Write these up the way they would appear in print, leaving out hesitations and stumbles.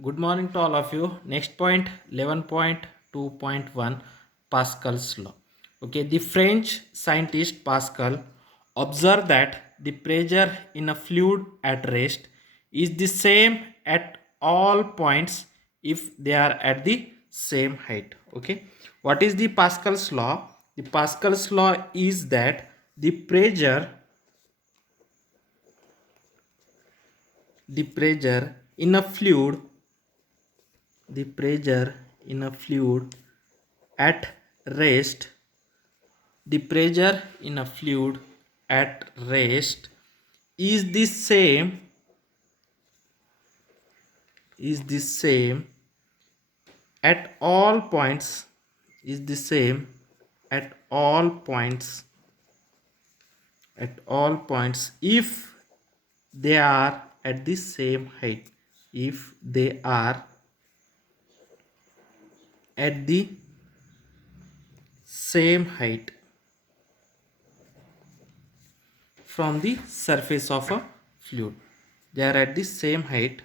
Good morning to all of you. Next point 11.2.1 Pascal's law. Okay, the French scientist Pascal observed that the pressure in a fluid at rest is the same at all points if they are at the same height. Okay, what is the Pascal's law? The Pascal's law is that the pressure in a fluid the pressure in a fluid at rest the pressure in a fluid at rest is the same at all points is the same at all points if they are at the same height if they are at the same height from the surface of a fluid. They are at the same height.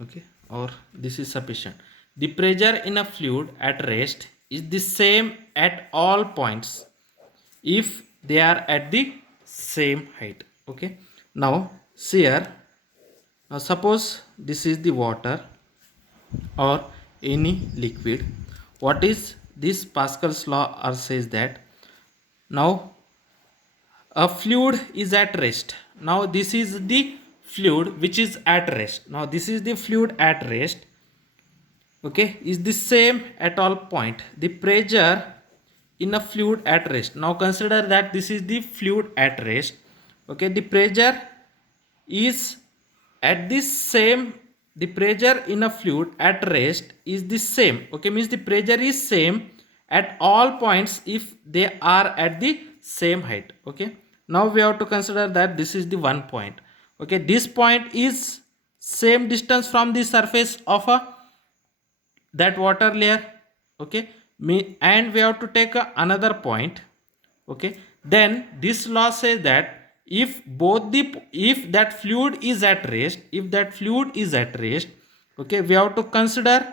Okay, or this is sufficient. The pressure in a fluid at rest is the same at all points if they are at the same height. Okay, now see here. Now suppose this is the water or any liquid. What is this Pascal's law or says that now a fluid is at rest. Now this is the fluid which is at rest. Now this is the fluid at rest. Okay, is the same at all point. The pressure in a fluid at rest. Now consider that this is the fluid at rest. Okay, the pressure is at the same. The pressure in a fluid at rest is the same. Okay, means the pressure is same at all points if they are at the same height. Okay, now we have to consider that this is the one point. Okay, this point is same distance from the surface of a that water layer. Okay, and we have to take another point. Okay, then this law says that if that fluid is at rest, okay, we have to consider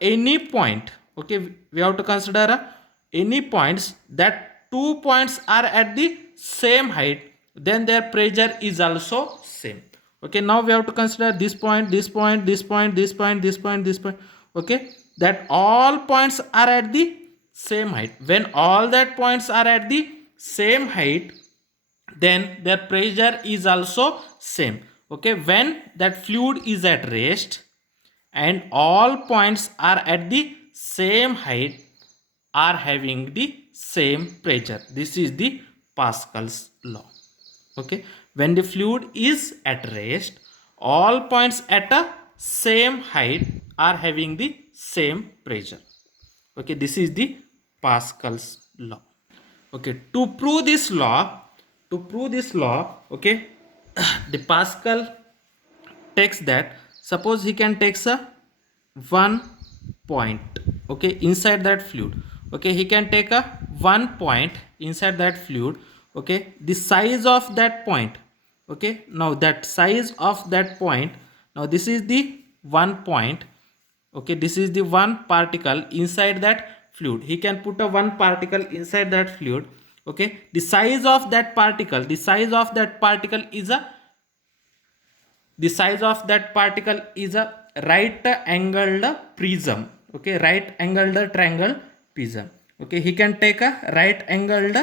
any point. Okay, we have to consider any points that 2 points are at the same height, then their pressure is also same. Okay, now we have to consider this point, this point, this point, this point, this point, this point. Okay, that all points are at the same height. When all that points are at the same height, then their pressure is also same. Okay, when that fluid is at rest and all points are at the same height are having the same pressure. This is the Pascal's law. Okay, when the fluid is at rest, all points at a same height are having the same pressure. Okay, this is the Pascal's law. Okay, to prove this law, okay, the Pascal takes that, suppose he can takes a one point, okay, inside that fluid. Okay, he can take a one point inside that fluid. Okay, the size of that point. Okay, now that size of that point, now this is the one point. Okay, this is the one particle inside that fluid. He can put a one particle inside that fluid. Okay, the size of that particle is a right angled prism. Okay, right angled triangle prism. Okay, he can take a right angled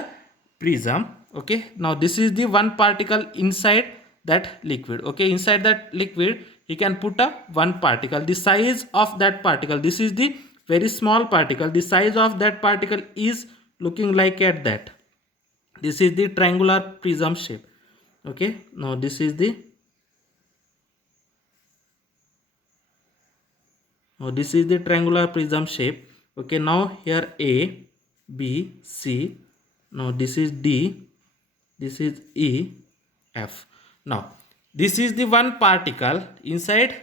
prism. Okay, now this is the one particle inside that liquid. Okay, inside that liquid he can put a one particle. The size of that particle, this is the very small particle, the size of that particle is looking like at that. This is the triangular prism shape. Okay, now this is the triangular prism shape. Okay, now here A, B, C, now this is D, this is E, F. Now this is the one particle inside.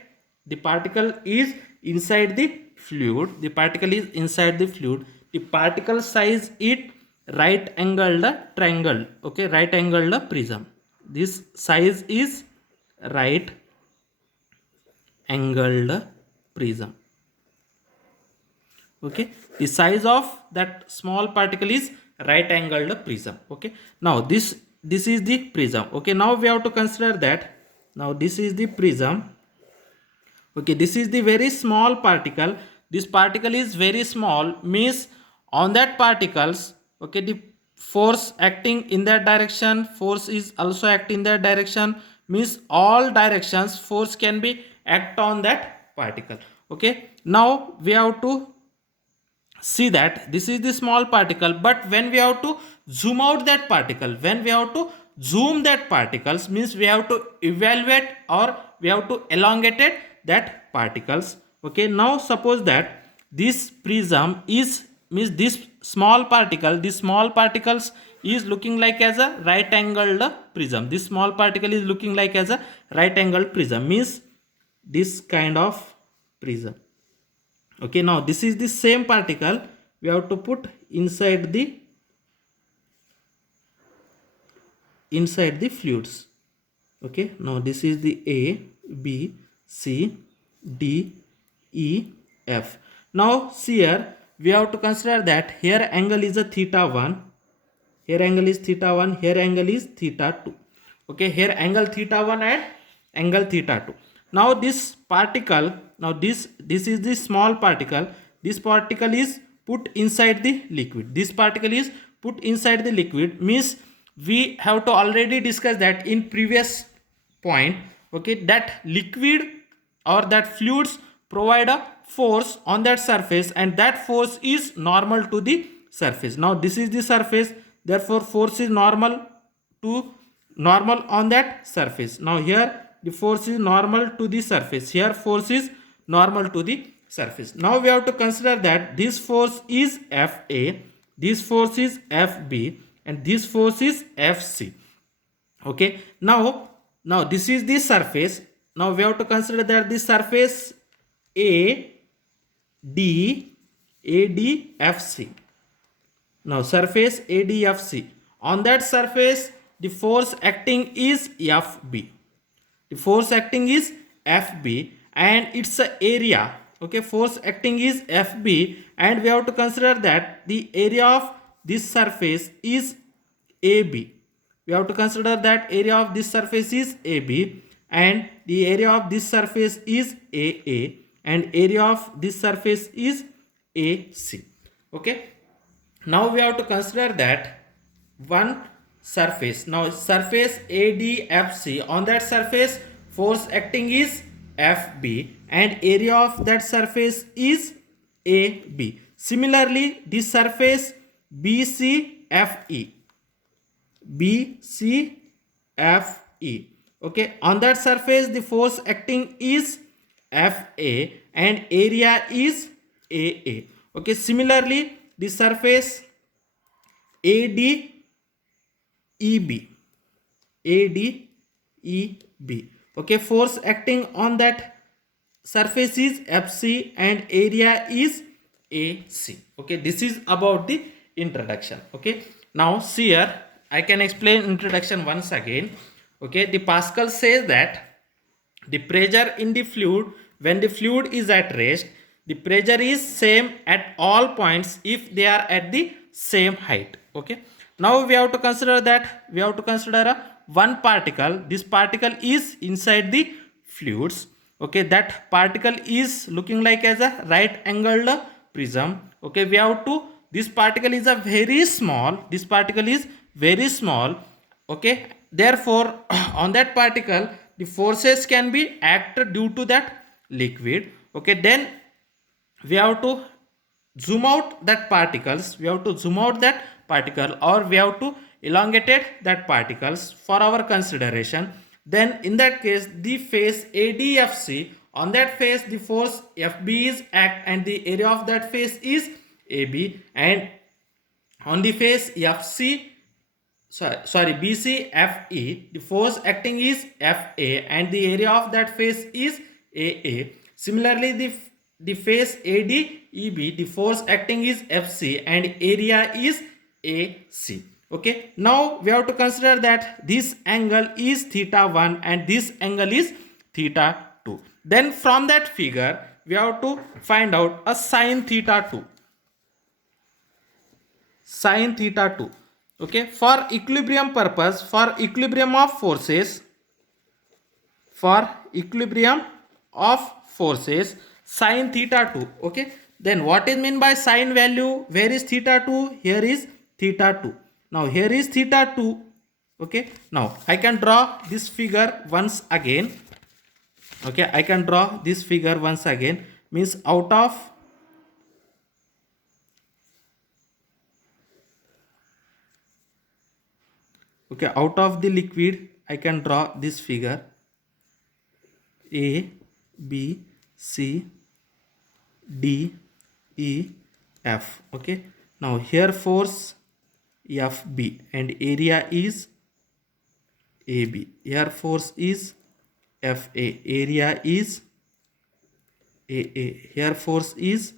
The particle is inside the fluid. The particle size it right angled triangle. Okay, right angled prism. This size is right angled prism. Okay, the size of that small particle is right angled prism. Okay, now this is the prism. Okay, now we have to consider that now this is the prism. Okay, this is the very small particle. This particle is very small, means on that particles, okay, the force acting in that direction, force is also act in that direction, means all directions force can be act on that particle. Okay, now we have to see that this is the small particle, but when we have to zoom out that particle, when we have to zoom that particles, means we have to evaluate or we have to elongate that particles. Okay, now suppose that this prism is, means this small particle, this small particles is looking like as a right angled prism. This small particle is looking like as a right angled prism, means this kind of prism. Okay, now this is the same particle we have to put inside the fluids. Okay, now this is the A, B, C, D, E, F. Now see here we have to consider that here angle is a theta 1, here angle is theta 1, here angle is theta 2. Okay, here angle theta 1 and angle theta 2. Now this particle, now this is the small particle, this particle is put inside the liquid, this particle is put inside the liquid, means we have to already discuss that in previous point. Okay, that liquid or that fluids provide a force on that surface, and that force is normal to the surface. Now this is the surface, therefore force is normal on that surface. Now here the force is normal to the surface, here force is normal to the surface. Now we have to consider that this force is Fa, this force is Fb, and this force is Fc. Okay, now this is the surface. Now we have to consider that the surface ADFC. Now surface ADFC, on that surface the force acting is Fb, the force acting is Fb, and it's a area. Okay, force acting is Fb, and we have to consider that the area of this surface is AB. We have to consider that area of this surface is AB, and the area of this surface is AA, and area of this surface is AC. Okay, now we have to consider that one surface. Now surface ADFC, on that surface force acting is Fb, and area of that surface is AB. Similarly this surface BCFE, okay, on that surface the force acting is Fa, and area is AA. Okay, similarly the surface ADEB, okay, force acting on that surface is Fc, and area is AC. Okay, this is about the introduction. Okay, now see here I can explain introduction once again. Okay, the Pascal says that the pressure in the fluid, when the fluid is at rest, the pressure is same at all points if they are at the same height. Okay, now we have to consider that we have to consider a one particle. This particle is inside the fluids. Okay, that particle is looking like as a right angled prism. Okay, we have to, this particle is a very small, this particle is very small. Okay, therefore on that particle the forces can be acted due to that liquid. Okay, then we have to zoom out that particles, we have to zoom out that particle, or we have to elongate that particles for our consideration. Then in that case the face ADFC, on that face the force Fb is act, and the area of that face is AB, and on the face BCFE, the force acting is Fa, and the area of that face is AA. Similarly the face ADEB, the force acting is Fc, and area is AC. Okay, now we have to consider that this angle is theta 1 and this angle is theta 2. Then from that figure we have to find out a sin theta 2. Sin theta 2. Okay, for equilibrium purpose, for equilibrium of forces, sin theta 2. Okay, then what is mean by sin value? Where is theta 2? Here is theta 2. Now here is theta 2. Okay, now I can draw this figure once again. Okay, I can draw this figure once again. Means out of the liquid I can draw this figure. A, B, C, D, E, F. Okay, now here force FB and area is AB. Here force is FA, area is AA. Here force is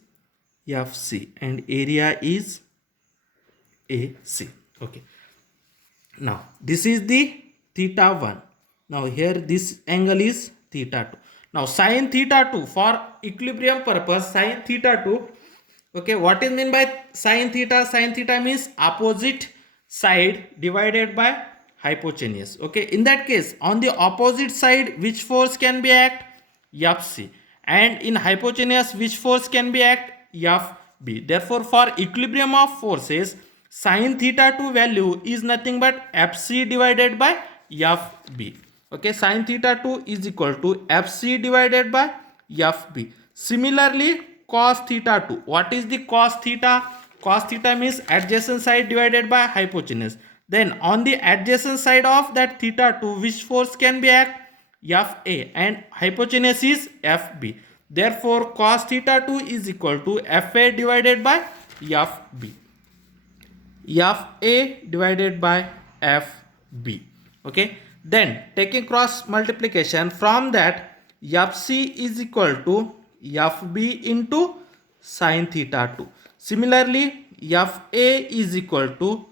FC and area is AC. Okay, now this is the theta 1. Now here this angle is theta 2. Now sin theta 2, for equilibrium purpose, sin theta 2. Okay, what is mean by sin theta? Sin theta means opposite side divided by hypotenuse. Okay, in that case, on the opposite side which force can be act? FC. And in hypotenuse which force can be act? FB. Therefore for equilibrium of forces, sin theta 2 value is nothing but FC divided by FB. Okay, sin theta 2 is equal to FC divided by FB. Similarly, cos theta 2. What is the cos theta? Cos theta means adjacent side divided by hypotenuse. Then on the adjacent side of that theta 2, which force can be act? FA, and hypotenuse is FB. Therefore cos theta 2 is equal to FA divided by FB. FA divided by FB. Okay, then taking cross multiplication, from that FC is equal to FB into sin theta 2. Similarly, FA is equal to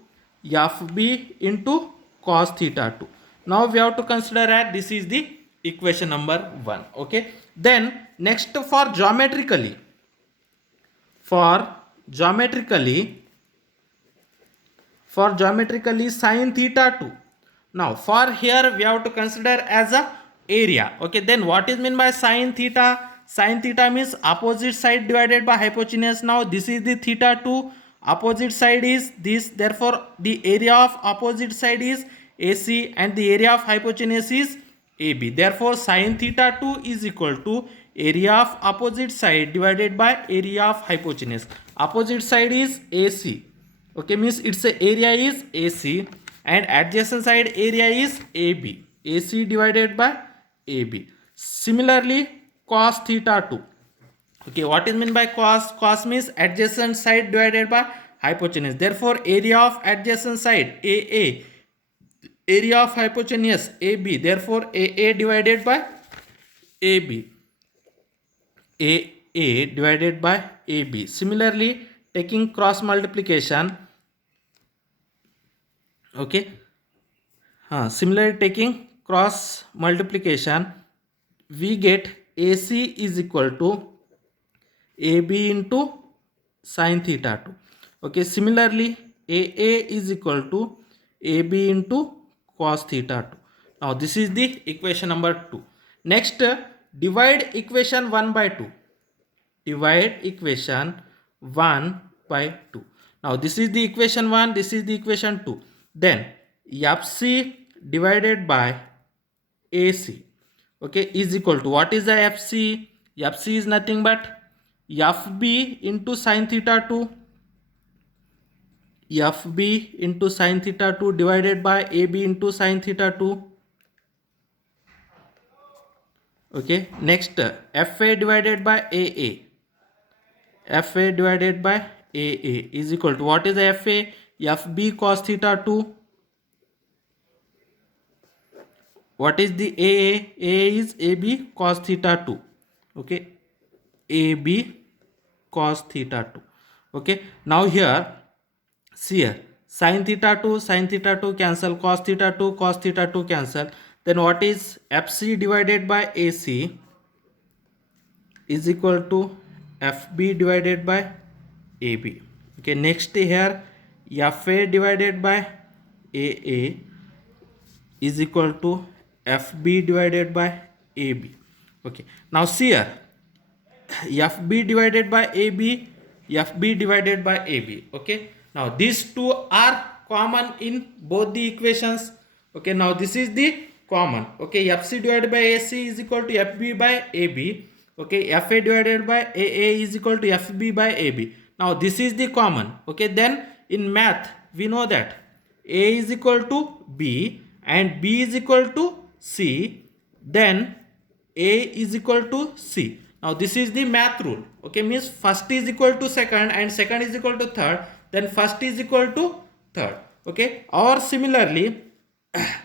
FB into cos theta 2. Now we have to consider that this is the equation number 1. Okay, then next for geometrically sin theta 2. Now for here we have to consider as a area. Okay, then what is mean by sin theta? Sin theta means opposite side divided by hypotenuse. Now this is the theta 2, opposite side is this, therefore the area of opposite side is AC and the area of hypotenuse is AB. Therefore sin theta 2 is equal to area of opposite side divided by area of hypotenuse. Opposite side is AC. Okay, means its area is AC and adjacent side area is AB. AC divided by AB. Similarly, cos theta 2. Okay, what is meant by cos? Cos means adjacent side divided by hypotenuse. Therefore area of adjacent side AA, area of hypotenuse AB. Therefore AA divided by AB. AA divided by AB. Similarly, taking cross multiplication. Okay, similarly taking cross multiplication, we get AC is equal to AB into sin theta 2. Okay, similarly AA is equal to AB into cos theta 2. Now this is the equation number 2. Next, divide equation 1 by 2. Divide equation 1 by 2. Now this is the equation 1, this is the equation 2. Then FC divided by AC, okay, is equal to, what is the FC? FC is nothing but FB into sin theta 2. FB into sin theta 2 divided by AB into sin theta 2. Okay, next FA divided by AA. FA divided by AA is equal to, what is the FA? FB cos theta 2. What is the AA? AA is AB cos theta 2. Okay, AB cos theta 2. Okay, now here, see here, sin theta 2 cancel, cos theta 2 cancel. Then what is FC divided by AC? is equal to FB divided by AB. Okay, next here FA divided by AA is equal to FB divided by AB. Okay, now see here FB divided by AB, FB divided by AB. Okay, now these two are common in both the equations. Okay, now this is the common. Okay, FC divided by AC is equal to FB by AB. Okay, FA divided by AA is equal to FB by AB. Now this is the common. Okay, then in math we know that A is equal to B and B is equal to C, then A is equal to C. Now this is the math rule. Okay, means first is equal to second and second is equal to third, then first is equal to third. Okay, or similarly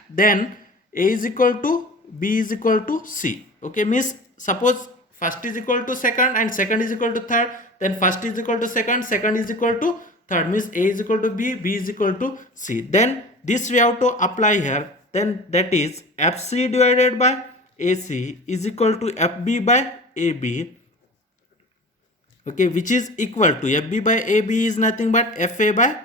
then A is equal to B is equal to C. Okay, means suppose first is equal to second and second is equal to third, then first is equal to second, second is equal to third, means A is equal to B, B is equal to C. Then this we have to apply here, then that is FC divided by AC is equal to FB by AB. Okay, which is equal to FB by AB is nothing but FA by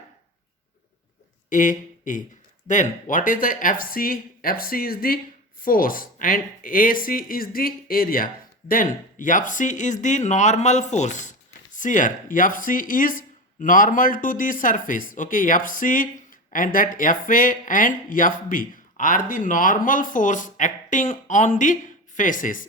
AA. Then what is the FC? FC is the force and AC is the area. Then FC is the normal force. See here, FC is normal to the surface. Okay, FC and that FA and FB are the normal force acting on the faces.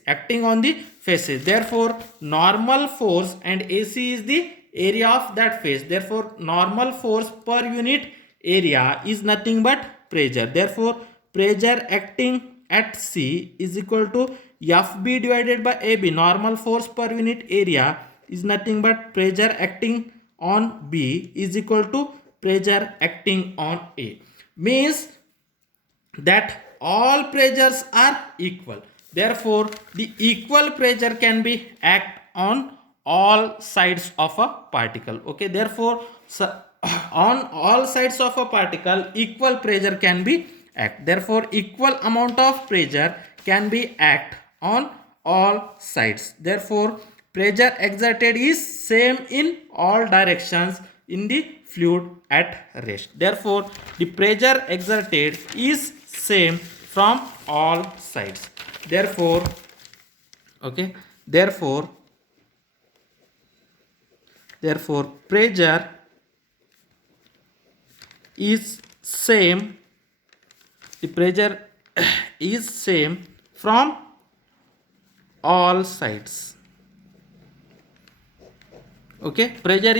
Therefore, normal force and AC is the area of that face. Therefore, normal force per unit area is nothing but pressure. Therefore, pressure acting at C is equal to FB divided by AB. Normal force per unit area is nothing but pressure acting on B is equal to pressure acting on A. Means that all pressures are equal. Therefore, the equal pressure can be act on all sides of a particle. Okay, therefore, on all sides of a particle, equal pressure can be act. Therefore, equal amount of pressure can be act on all sides. Therefore, pressure exerted is same in all directions in the fluid at rest. Therefore, the pressure exerted is same from all sides. Therefore, okay, therefore pressure is same, the pressure is same from all sides. Okay, pressure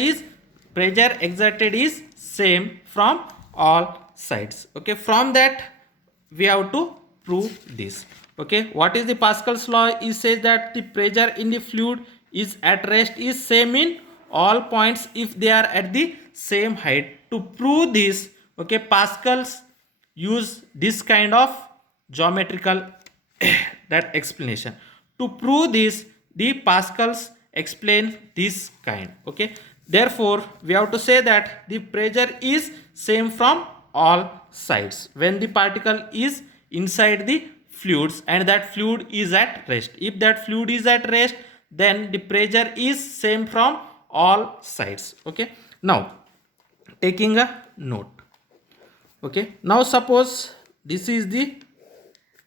exerted is same from all sides. Okay, from that we have to prove this. Okay, what is the Pascal's law? It says that the pressure in the fluid is at rest is same in all points if they are at the same height. To prove this, okay, Pascal's use this kind of geometrical that explanation. To prove this, the Pascal's explain this kind. Okay, therefore we have to say that the pressure is same from all sides when the particle is inside the fluids and that fluid is at rest. If that fluid is at rest, then the pressure is same from all sides. Okay, now taking a note. Okay, now suppose this is the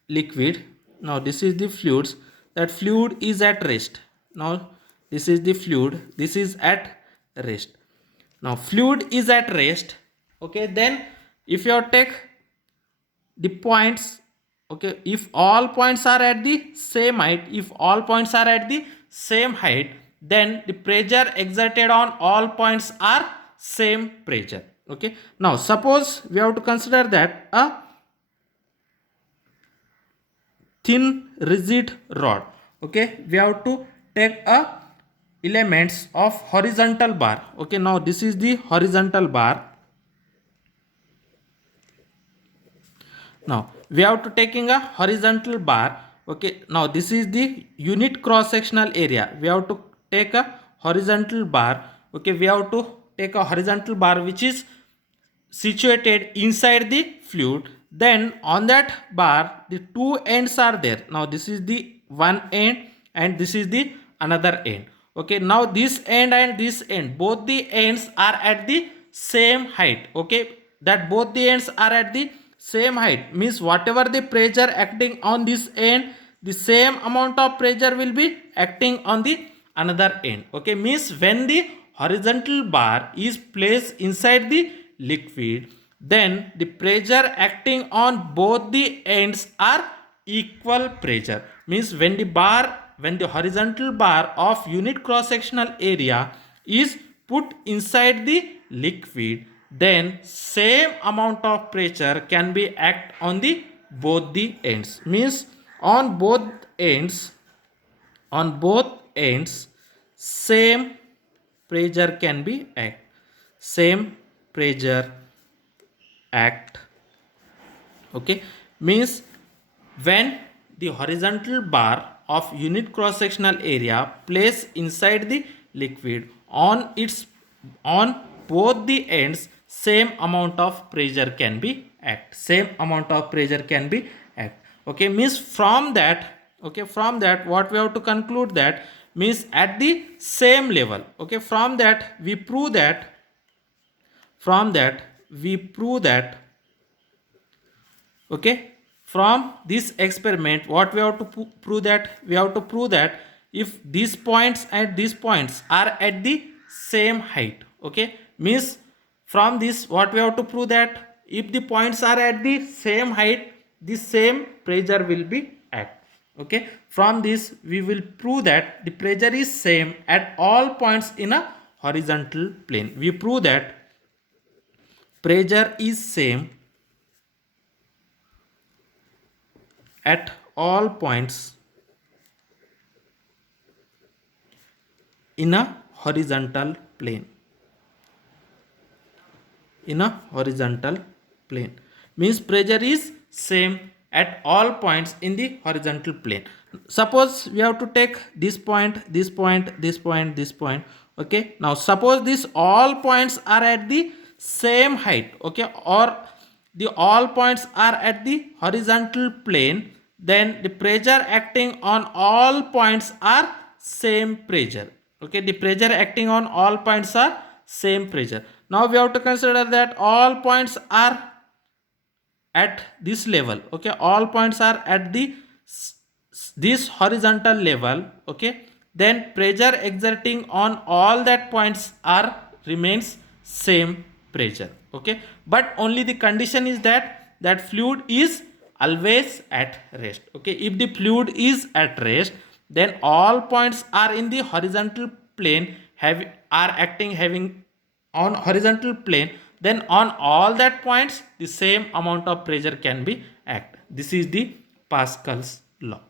liquid, now this is the fluids, that fluid is at rest. Now this is the fluid, this is at rest. Now fluid is at rest. Okay, then if you take the points, okay, if all points are at the same height, then the pressure exerted on all points are same pressure. Okay, now suppose we have to consider that a thin rigid rod. Okay, we have to take a elements of horizontal bar. Okay, now this is the horizontal bar. Now we have to taking a horizontal bar. Okay, now this is the unit cross sectional area. We have to take a horizontal bar. Okay, we have to take a horizontal bar which is situated inside the fluid. Then on that bar the two ends are there. Now this is the one end and this is the another end. Okay, now this end and this end, both the ends are at the same height. Okay, that both the ends are at the same height means whatever the pressure acting on this end, the same amount of pressure will be acting on the another end. Okay, means when the horizontal bar is placed inside the liquid, then the pressure acting on both the ends are equal pressure. Means when the horizontal bar of unit cross sectional area is put inside the liquid, then same amount of pressure can be act on the both the ends. Means on both ends same pressure can be act, same pressure act. Okay, means when the horizontal bar of unit cross sectional area placed inside the liquid, on both the ends same amount of pressure can be act, same amount of pressure can be act. Okay, means from that, what we have to conclude that means at the same level. Okay, from that we prove that, okay, from this experiment what we have to prove that, we have to prove that if these points and these points are at the same height. Okay, means from this what we have to prove that if the points are at the same height, the same pressure will be act. Okay, from this we will prove that the pressure is same at all points in a horizontal plane. We prove that pressure is same at all points in a horizontal plane. In a horizontal plane means pressure is same at all points in the horizontal plane. Suppose we have to take this point, this point, this point, this point. Okay, now suppose these all points are at the same height. Okay, or the all points are at the horizontal plane, then the pressure acting on all points are same pressure. Okay, the pressure acting on all points are same pressure. Now we have to consider that all points are at this level. Okay, all points are at this horizontal level. Okay, then pressure exerting on all that points are remains same pressure. Okay, but only the condition is that fluid is always at rest. Okay, if the fluid is at rest, then all points are in the horizontal plane are acting having on horizontal plane, then on all that points the same amount of pressure can be act. This is the Pascal's law.